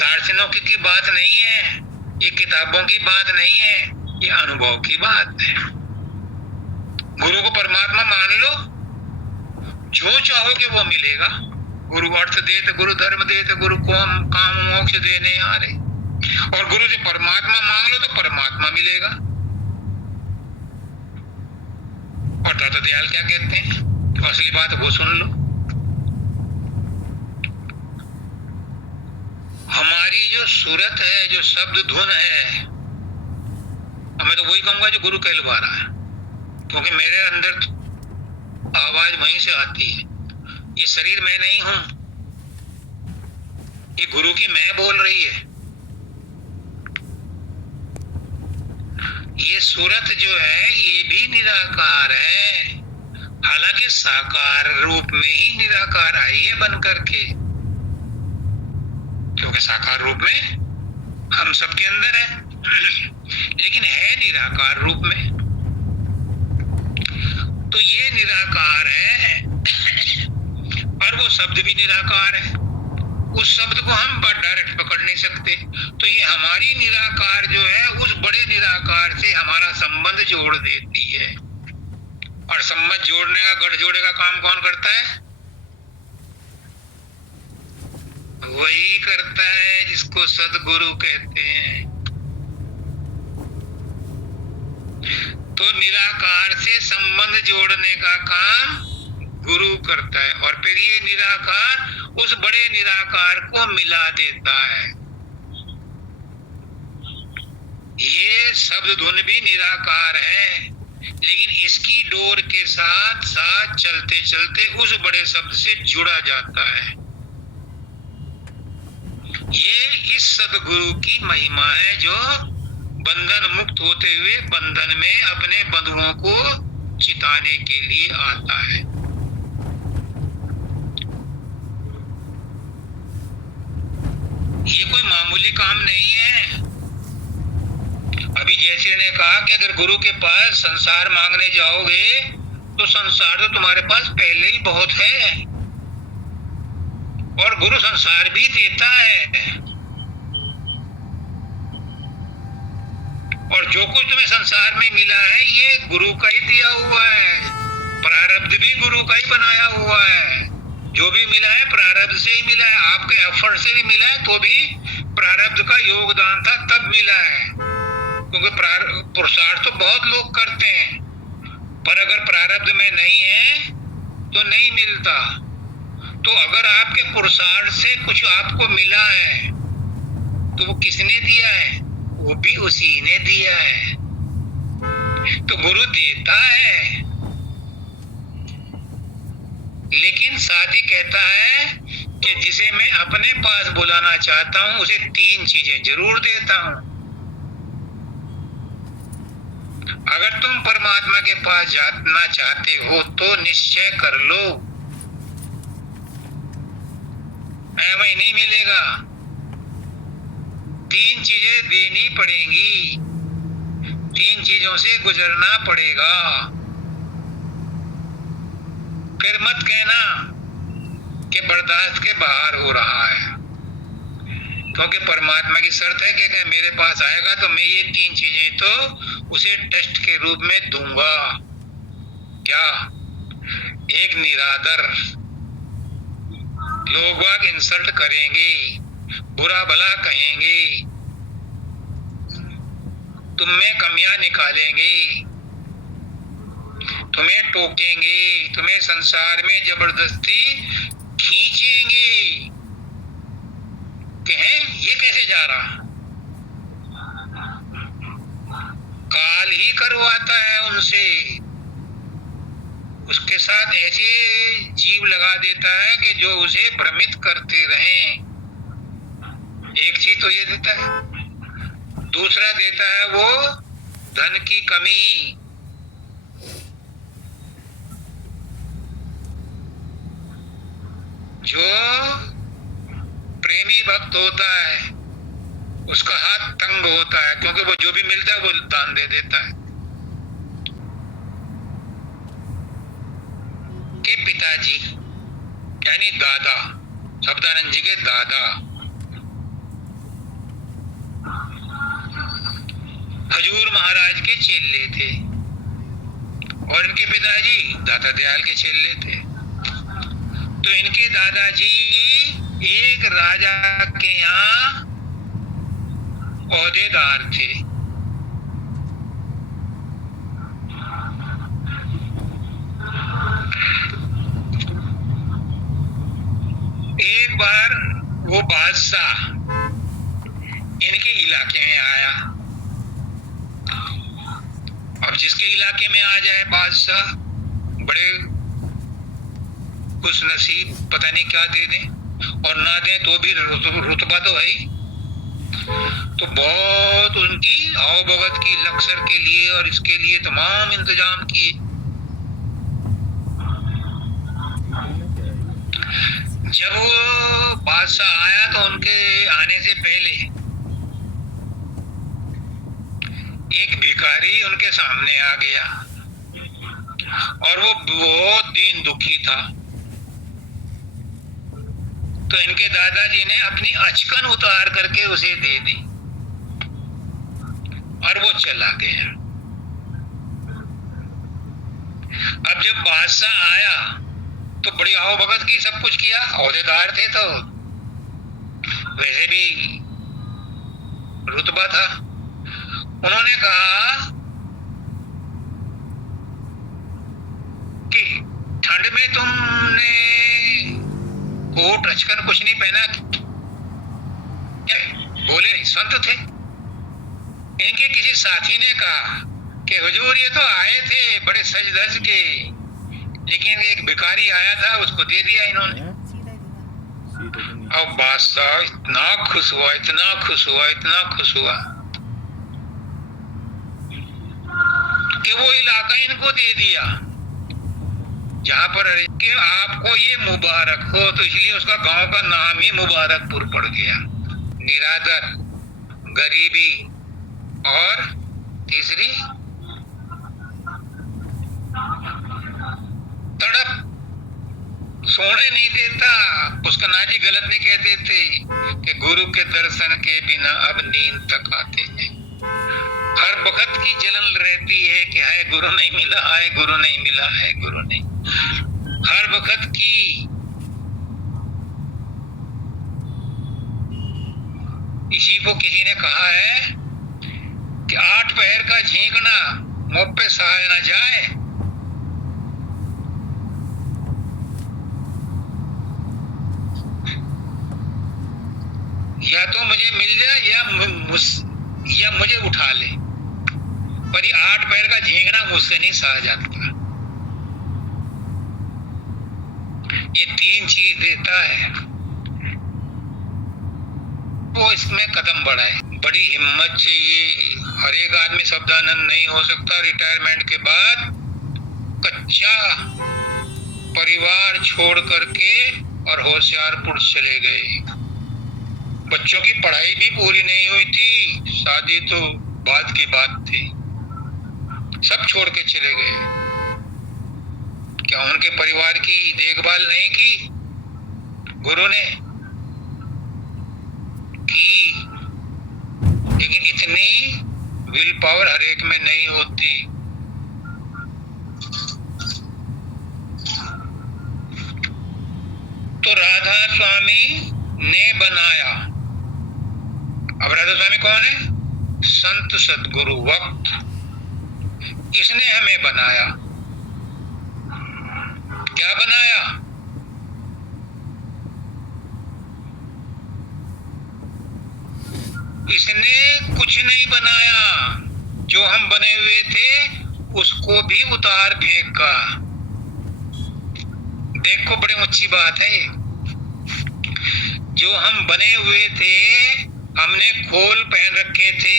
दार्शनिकों की बात नहीं है, ये किताबों की बात नहीं है, ये अनुभव की बात है। गुरु को परमात्मा मान लो, जो चाहोगे वो मिलेगा। गुरु अर्थ दे तो गुरु धर्म दे तो गुरु काम मोक्ष देने आ रहे। और गुरु से परमात्मा मांग लो तो परमात्मा मिलेगा। और दादा दयाल क्या कहते हैं, तो असली बात वो सुन लो। हमारी जो सूरत है, जो शब्द धुन है, मैं तो वही कहूंगा जो गुरु कहलवा रहा है, क्योंकि मेरे अंदर आवाज वहीं से आती है। ये शरीर मैं नहीं हूं, ये गुरु की मैं बोल रही है। ये सूरत जो है ये भी निराकार है, हालांकि साकार रूप में ही निराकार आई है बन करके, क्योंकि साकार रूप में हम सबके अंदर है, लेकिन है निराकार रूप में। तो ये निराकार है और वो शब्द भी निराकार है। उस शब्द को हम डायरेक्ट पकड़ नहीं सकते, तो ये हमारी निराकार जो है उस बड़े निराकार से हमारा संबंध जोड़ देती है। और संबंध जोड़ने का, गठजोड़े का काम कौन करता है? वही करता है जिसको सद्गुरु कहते हैं। तो निराकार से संबंध जोड़ने का काम गुरु करता है, और फिर ये निराकार उस बड़े निराकार को मिला देता है। ये शब्द धुन भी निराकार है, लेकिन इसकी डोर के साथ साथ चलते चलते उस बड़े शब्द से जुड़ा जाता है। ये इस सद्गुरु की महिमा है, जो बंधन मुक्त होते हुए बंधन में अपने बंधुओं को चिताने के लिए आता है। ये कोई मामूली काम नहीं है। अभी जैसे ने कहा कि अगर गुरु के पास संसार मांगने जाओगे तो संसार तो तुम्हारे पास पहले ही बहुत है, और गुरु संसार भी देता है। और जो कुछ तुम्हें संसार में मिला है ये गुरु का ही दिया हुआ है, प्रारब्ध भी गुरु का ही बनाया हुआ है। जो भी मिला है प्रारब्ध से ही मिला है, आपके एफर्ट से भी मिला है तो भी प्रारब्ध का योगदान था तब मिला है, क्योंकि पुरुषार्थ तो बहुत लोग करते हैं, पर अगर प्रारब्ध में नहीं है तो नहीं मिलता। तो अगर आपके पुरुषार्थ से कुछ आपको मिला है तो वो किसने दिया है? वो भी उसी ने दिया है। तो गुरु देता है, लेकिन साथ ही कहता है कि जिसे मैं अपने पास बुलाना चाहता हूं उसे 3 चीजें जरूर देता हूं। अगर तुम परमात्मा के पास जाना चाहते हो तो निश्चय कर लो, ऐਵੇਂ नहीं मिलेगा। 3 चीजें देनी पड़ेंगी, 3 चीजों से गुजरना पड़ेगा। फिर मत कहना कि बर्दाश्त के बाहर हो रहा है, क्योंकि परमात्मा की शर्त है कि मेरे पास आएगा तो मैं ये 3 चीजें तो उसे टेस्ट के रूप में दूंगा। क्या? एक निरादर, लोग बाग इंसल्ट करेंगे, बुरा भला कहेंगे, तुम में कमियां निकालेंगे, तुम्हें टोकेंगे, तुम्हें संसार में जबरदस्ती खींचेंगे कि ये कैसे जा रहा, काल ही करवाता है उनसे। उसके साथ ऐसे जीव लगा देता है कि जो उसे भ्रमित करते रहें। एक चीज तो ये देता है, दूसरा देता है वो धन की कमी। जो प्रेमी भक्त होता है उसका हाथ तंग होता है, क्योंकि वो जो भी मिलता है वो दान दे देता है। के पिताजी यानी दादा, शब्दानंद जी के दादा हजूर महाराज के चेले थे, और इनके पिताजी दाता दयाल के चेले थे। तो इनके दादाजी एक राजा के यहाँ ओहदेदार थे। एक बार वो बादशाह इनके इलाके में आया। अब जिसके इलाके में आ जाए बादशाह, बड़े कुछ नसीब पता नहीं क्या दे दें, और ना दें तो भी रुतबा तो है ही। तो बहुत उनकी आवभगत की, लक्सर के लिए और इसके लिए तमाम इंतजाम किए। जब वो बादशाह आया तो उनके आने से पहले एक भिखारी उनके सामने आ गया और वो बहुत दीन दुखी था। तो इनके दादाजी ने अपनी अचकन उतार करके उसे दे दी और वो चला गया। अब जब बादशाह आया तो बड़ी आओभगत की, सब कुछ किया, औहदेदार थे तो वैसे भी रुतबा था। उन्होंने कहा कि ठंड में तुमने कोट अचकन कुछ नहीं पहना क्या? बोले नहीं, संत थे। इनके किसी साथी ने कहा कि हुजूर ये तो आए थे बड़े सज धज के, लेकिन एक भिखारी आया था उसको दे दिया इन्होंने। अब बादशाह इतना खुश हुआ, इतना खुश हुआ, इतना खुश हुआ कि वो इलाका इनको दे दिया जहां पर कि आपको ये मुबारक हो, तो इसलिए उसका गांव का नाम ही मुबारकपुर पड़ गया। निरादर, गरीबी और तीसरी तड़प, सोने नहीं देता। पुष्कना जी गलत नहीं कहते थे कि गुरु के दर्शन के बिना अब नींद तक आते हैं। हर वक्त की जलन रहती है कि हाय गुरु नहीं मिला, हाय गुरु नहीं मिला, हाय गुरु नहीं। हर वक्त की इसी को किसी ने कहा है कि 8 पहर का झींकना मुँह पे सहाय न जाए। या तो मुझे मिल जाए या मुझे उठा ले, पर ये 8 पैर का झींकना मुझसे नहीं सहा जाता। ये 3 चीज देता है, वो इसमें कदम बढ़ाए। बड़ी हिम्मत चाहिए। हर एक आदमी शब्दानंद नहीं हो सकता। रिटायरमेंट के बाद कच्चा परिवार छोड़ करके और होशियारपुर चले गए। बच्चों की पढ़ाई भी पूरी नहीं हुई थी, शादी तो बाद की बात थी। सब छोड़ के चले गए। क्या उनके परिवार की देखभाल नहीं की गुरु ने? की, लेकिन इतनी विल पावर हर एक में नहीं होती। तो राधा स्वामी ने बनाया। अब राधा स्वामी कौन है? संत सदगुरु वक्त, इसने हमें बनाया। क्या बनाया? इसने कुछ नहीं बनाया। जो हम बने हुए थे उसको भी उतार फेंका। देखो बड़ी ऊंची बात है। जो हम बने हुए थे, हमने खोल पहन रखे थे,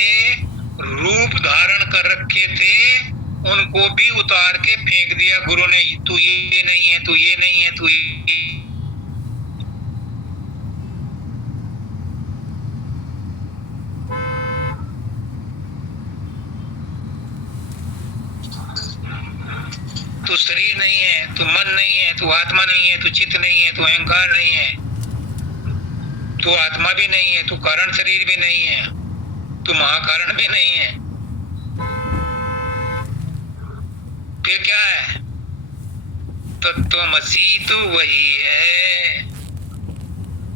रूप धारण कर रखे थे, उनको भी उतार के फेंक दिया गुरु ने। तू ये नहीं है, तू ये नहीं है, तू ये। तू शरीर नहीं है, तू मन नहीं है, तू आत्मा नहीं है, तू चित्त नहीं है, तू अहंकार नहीं है, तू आत्मा भी नहीं है, तू कारण शरीर भी नहीं है, तू महाकारण भी नहीं है। फिर क्या है? तत्वमसि तो वही है।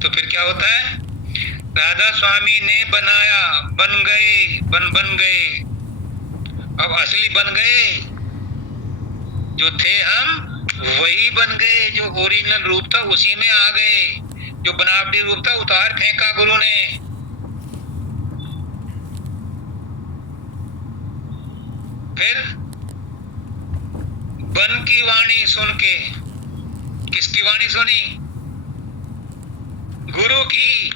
तो फिर क्या होता है? राधा स्वामी ने बनाया, बन गए, बन गए। अब असली बन गए, जो थे हम वही बन गए। जो ओरिजिनल रूप था उसी में आ गए। जो बनावटी रूप था उतार फेंका गुरु ने। फिर बन की वाणी सुन के, किसकी वाणी सुनी? गुरु की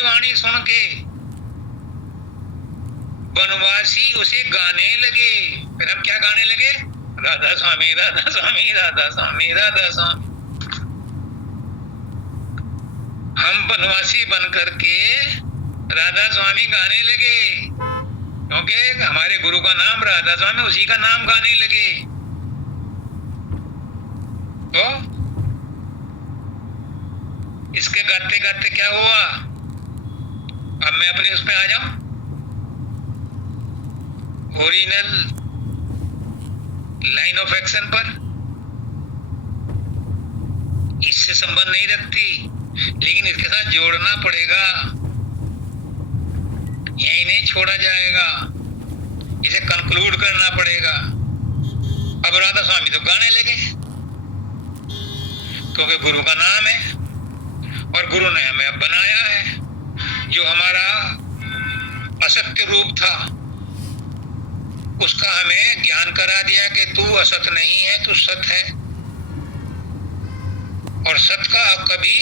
वाणी सुन के वनवासी उसे गाने लगे। फिर हम क्या गाने लगे? राधा स्वामी, राधा स्वामी, राधा स्वामी, राधा स्वामी। हम बनवासी बन करके राधा स्वामी गाने लगे, क्योंकि हमारे गुरु का नाम राधा स्वामी, उसी का नाम गाने लगे। तो इसके गाते गाते क्या हुआ? अब मैं अपने उस पे आ जाऊं, ओरिजिनल लाइन ऑफ एक्शन पर। इससे संबंध नहीं रखती, लेकिन इसके साथ जोड़ना पड़ेगा, यही नहीं छोड़ा जाएगा, इसे कंक्लूड करना पड़ेगा। अब राधा स्वामी तो गाने लगे, क्योंकि गुरु का नाम है और गुरु ने हमें अब बनाया है। जो हमारा असत्य रूप था उसका हमें ज्ञान करा दिया कि तू असत नहीं है, तू सत है, और सत का कभी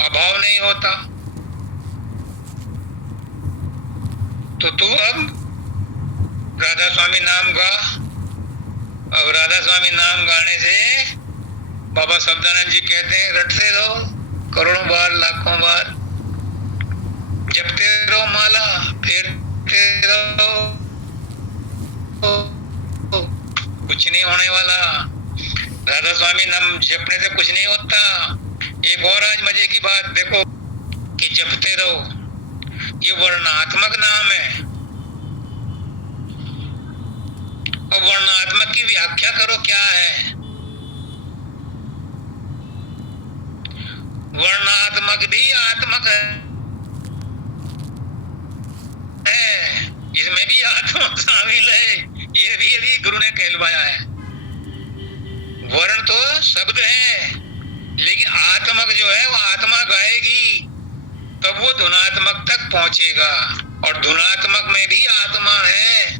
अभाव नहीं होता। तो तू अब राधा स्वामी नाम गा। अब राधा स्वामी नाम गाने से बाबा शब्दानंद जी कहते हैं, रटते रहो करोड़ों बार, लाखों बार, जपते रहो माला, फेरते रहो, कुछ नहीं होने वाला। राधा स्वामी नाम जपने से कुछ नहीं होता। एक और आज मजे की बात देखो कि जपते रहो, ये वर्णात्मक नाम है। और वर्णात्मक की व्याख्या करो क्या है? वर्णात्मक भी आत्मक है, इसमें भी आत्मा शामिल है। ये भी अभी गुरु ने कहलवाया है। वर्ण तो शब्द है, लेकिन आत्मक जो है वो आत्मा गाएगी तब वो धुनात्मक तक पहुंचेगा, और धुनात्मक में भी आत्मा है।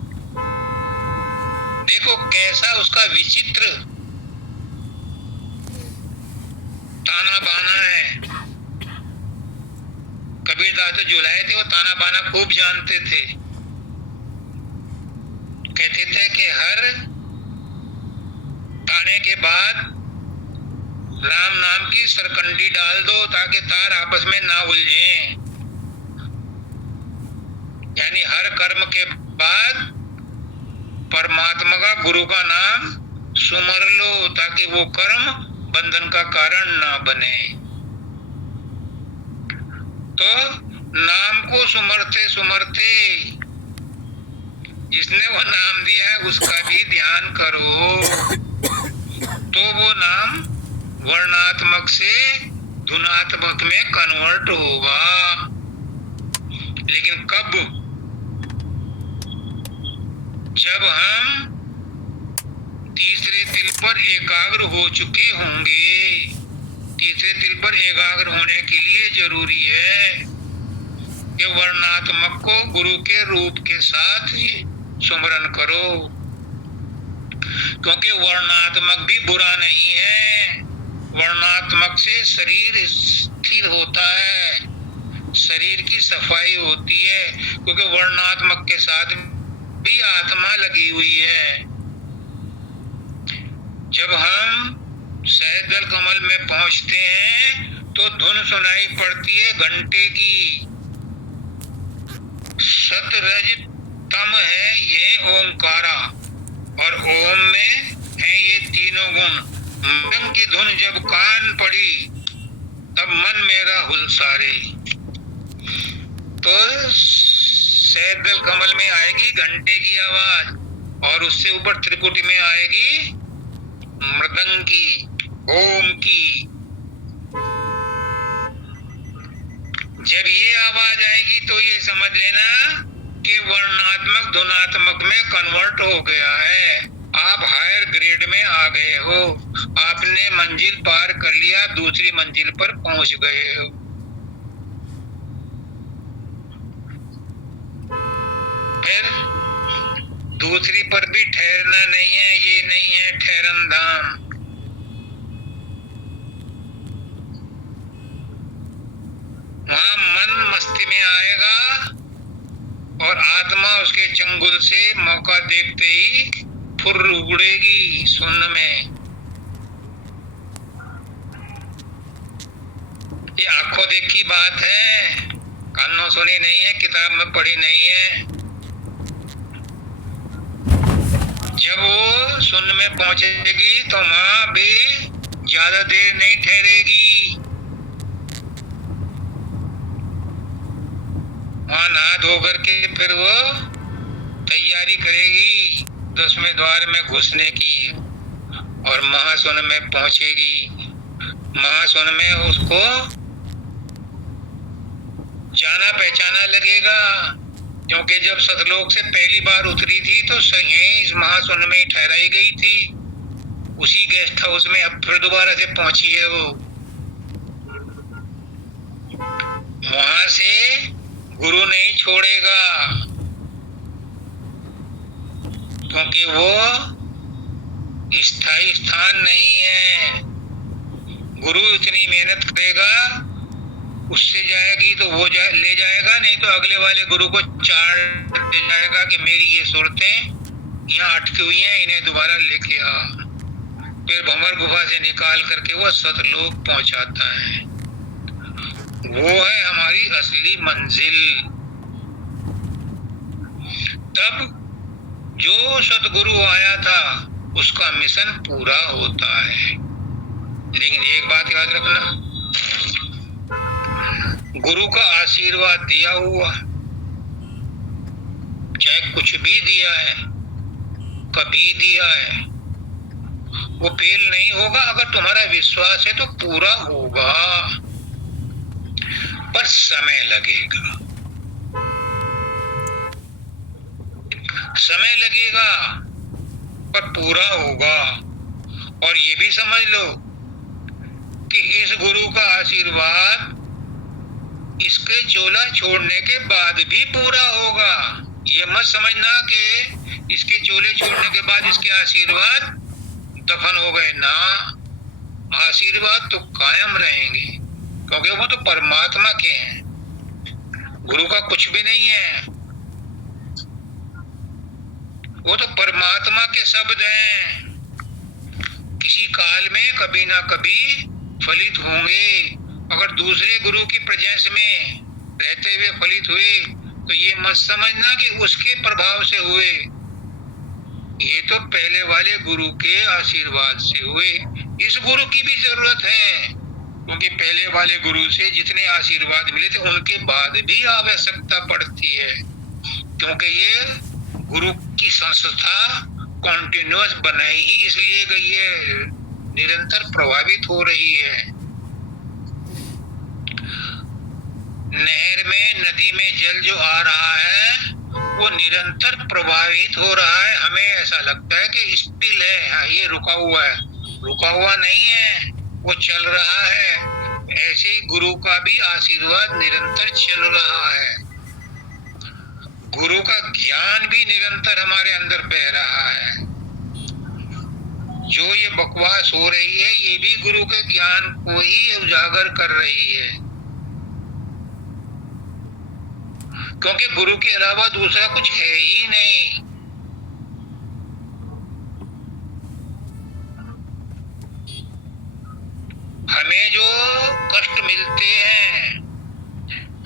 देखो कैसा उसका विचित्र ताना बाना है। कबीरदास तो जुलाए थे, वो ताना बाना खूब जानते थे। कहते थे कि हर ताने के बाद राम नाम की सरकंडी डाल दो ताकि तार आपस में ना उलझें। यानी हर कर्म के बाद परमात्मा का, गुरु का नाम सुमर लो ताकि वो कर्म बंधन का कारण ना बने। तो नाम को सुमरते सुमरते जिसने वो नाम दिया है उसका भी ध्यान करो, तो वो नाम वर्णात्मक से धुनात्मक में कन्वर्ट होगा। लेकिन कब? जब हम तीसरे तिल पर एकाग्र हो चुके होंगे। तीसरे तिल पर एकाग्र होने के लिए जरूरी है कि वर्णात्मक को गुरु के रूप के साथ सुमरन करो, क्योंकि वर्णात्मक भी बुरा नहीं है। वर्णात्मक से शरीर स्थिर होता है, शरीर की सफाई होती है, क्योंकि वर्णात्मक के साथ भी आत्मा लगी हुई है। जब हम सहजल कमल में पहुंचते हैं तो धुन सुनाई पड़ती है घंटे की। सतरज तम है ये ओंकारा, और ओम में है ये तीनों गुण। मृदंग की धुन जब कान पड़ी तब मन मेरा हुलसारे। तो सहजल कमल में आएगी घंटे की आवाज, और उससे ऊपर त्रिकुटी में आएगी मृदंग की, ओम की। जब ये आवाज आएगी तो ये समझ लेना कि वर्णात्मक धुनात्मक में कन्वर्ट हो गया है। आप हायर ग्रेड में आ गए हो, आपने मंजिल पार कर लिया, दूसरी मंजिल पर पहुंच गए हो। फिर दूसरी पर भी ठहरना नहीं है, ये नहीं है ठहरन धाम। वहां मन मस्ती में आएगा और आत्मा उसके चंगुल से मौका देखते ही फुर उड़ेगी शून्य में। ये आंखों देखी बात है, कानों सुनी नहीं है, किताब में पढ़ी नहीं है। जब वो शून्य में पहुंचेगी तो वहां भी ज्यादा देर नहीं ठहरेगी। वहां नहा धो करके फिर वो तैयारी करेगी 10वें द्वार में घुसने की और महाशून्य में पहुंचेगी। महाशून्य में उसको जाना पहचाना लगेगा, क्योंकि जब सतलोक से पहली बार उतरी थी तो यहीं इस महाशून्य में ही ठहराई गई थी, उसी गेस्ट हाउस में। अब फिर दोबारा से पहुंची है वो। वहां से गुरु नहीं छोड़ेगा, क्योंकि वो स्थायी स्थान नहीं है। गुरु इतनी मेहनत करेगा, उससे जाएगी तो वो ले जाएगा, नहीं तो अगले वाले गुरु को चार दे जाएगा कि मेरी ये सूरतें यहाँ अटकी हुई हैं, इन्हें दोबारा लेके आ। फिर भंवर गुफा से निकाल करके वो सतलोक पहुंचाता है। वो है हमारी असली मंजिल। तब जो सतगुरु आया था उसका मिशन पूरा होता है। लेकिन एक बात याद रखना, गुरु का आशीर्वाद दिया हुआ, चाहे कुछ भी दिया है, कभी दिया है, वो फेल नहीं होगा। अगर तुम्हारा विश्वास है तो पूरा होगा, पर समय लगेगा। समय लगेगा पर पूरा होगा। और ये भी समझ लो कि इस गुरु का आशीर्वाद इसके चोला छोड़ने के बाद भी पूरा होगा। ये मत समझना कि इसके चोले छोड़ने के बाद इसके आशीर्वाद दफन हो गए ना, आशीर्वाद तो कायम रहेंगे, क्योंकि वो तो परमात्मा के हैं, गुरु का कुछ भी नहीं है। वो तो परमात्मा के शब्द हैं, किसी काल में कभी ना कभी फलित होंगे। अगर दूसरे गुरु की प्रेजेंस में रहते हुए फलित हुए तो ये मत समझना कि उसके प्रभाव से हुए, ये तो पहले वाले गुरु के आशीर्वाद से हुए। इस गुरु की भी जरूरत है, क्योंकि पहले वाले गुरु से जितने आशीर्वाद मिले थे उनके बाद भी आवश्यकता पड़ती है, क्योंकि ये गुरु की संस्था कॉन्टिन्यूअस बनाई ही इसलिए गई है, निरंतर प्रभावित हो रही है। नहर में, नदी में जल जो आ रहा है वो निरंतर प्रभावित हो रहा है। हमें ऐसा लगता है कि स्टिल है, हाँ ये रुका हुआ है, रुका हुआ नहीं है, वो चल रहा है। ऐसे ही गुरु का भी आशीर्वाद निरंतर चल रहा है। गुरु का ज्ञान भी निरंतर हमारे अंदर बह रहा है। जो ये बकवास हो रही है ये भी गुरु के ज्ञान को ही उजागर कर रही है, क्योंकि गुरु के अलावा दूसरा कुछ है ही नहीं। हमें जो कष्ट मिलते हैं,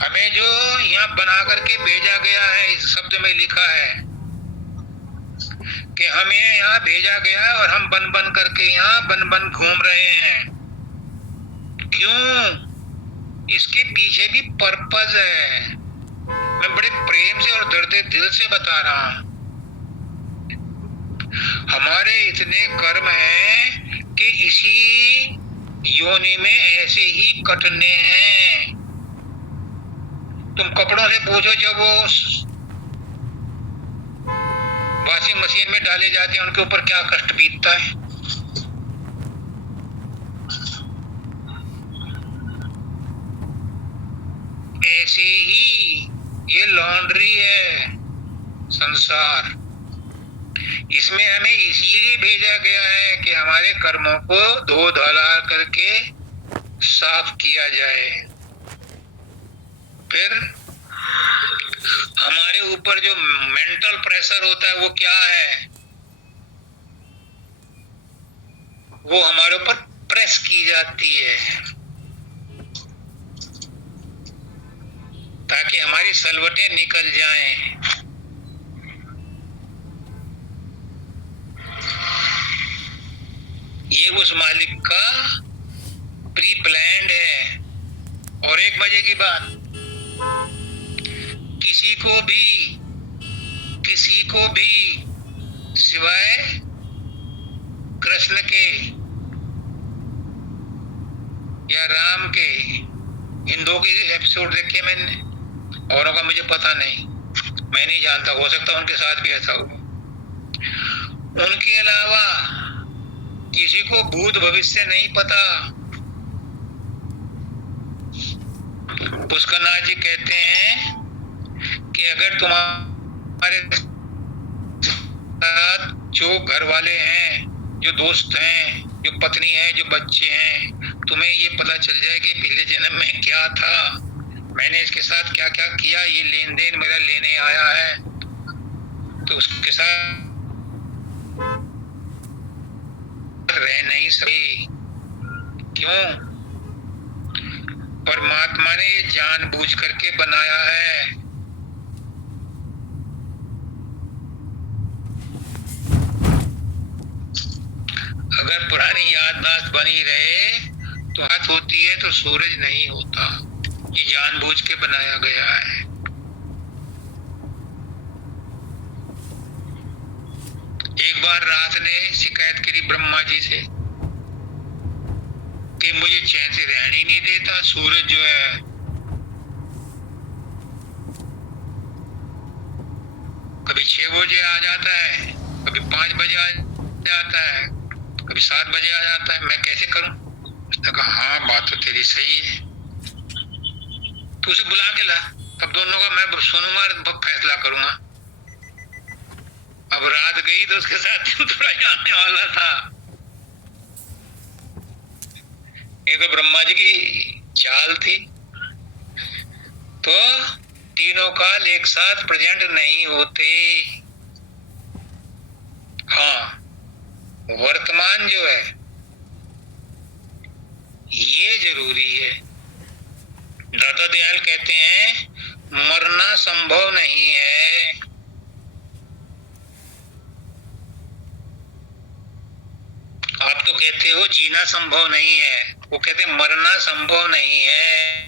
हमें जो यहाँ बना करके भेजा गया है, इस शब्द में लिखा है कि हमें यहाँ भेजा गया है और हम बन बन करके यहाँ बन बन घूम रहे हैं। क्यों? इसके पीछे भी पर्पस है। मैं बड़े प्रेम से और दर्द दिल से बता रहा हूं। हमारे इतने कर्म हैं कि इसी योनि में ऐसे ही कटने हैं। तुम कपड़ों से पूछो, जब वो वॉशिंग मशीन में डाले जाते हैं उनके ऊपर क्या कष्ट बीतता है। ऐसे ही ये लॉन्ड्री है संसार, इसमें हमें इसीलिए भेजा गया है कि हमारे कर्मों को धो धला करके साफ किया जाए। फिर हमारे ऊपर जो मेंटल प्रेशर होता है वो क्या है, वो हमारे ऊपर प्रेस की जाती है। ताकि हमारी सलवटें निकल जाएं। ये उस मालिक का प्री प्लान्ड है। और एक मजे की बात, किसी को भी सिवाय कृष्ण के या राम के, इन दो के एपिसोड देखे मैंने, औरों का मुझे पता नहीं, मैं नहीं जानता, हो सकता उनके साथ भी ऐसा हो। उनके अलावा किसी को भूत भविष्य नहीं पता। पुष्करनाथ जी कहते हैं कि अगर तुम्हारे साथ जो घर वाले हैं, जो दोस्त हैं, जो पत्नी है, जो बच्चे हैं, तुम्हें ये पता चल जाए कि पिछले जन्म में क्या था, मैंने इसके साथ क्या क्या किया, ये लेन देन मेरा लेने आया है, तो उसके साथ रह नहीं सके। क्यों? परमात्मा ने जानबूझ करके बनाया है। अगर पुरानी याददाश्त बनी रहे तो रात होती है तो सूरज नहीं होता। ये जानबूझ के बनाया गया है। एक बार रात ने शिकायत करी ब्रह्मा जी से कि मुझे चैन से रहने ही नहीं देता, सूरज जो है कभी 6 बजे आ जाता है, कभी 5 बजे आ जाता है, कभी 7 बजे आ जाता है, मैं कैसे करूं? उसने कहा हाँ बात तो तेरी सही है, तू उसे बुला के ला, अब दोनों का मैं सुनूंगा, फैसला करूंगा। अब रात गई तो उसके साथ थोड़ा आने वाला था। ये तो ब्रह्मा जी की चाल थी। तो तीनों काल एक साथ प्रेजेंट नहीं होते। हाँ, वर्तमान जो है ये जरूरी है। दादा दयाल कहते हैं मरना संभव नहीं है। आप तो कहते हो जीना संभव नहीं है, वो कहते मरना संभव नहीं है।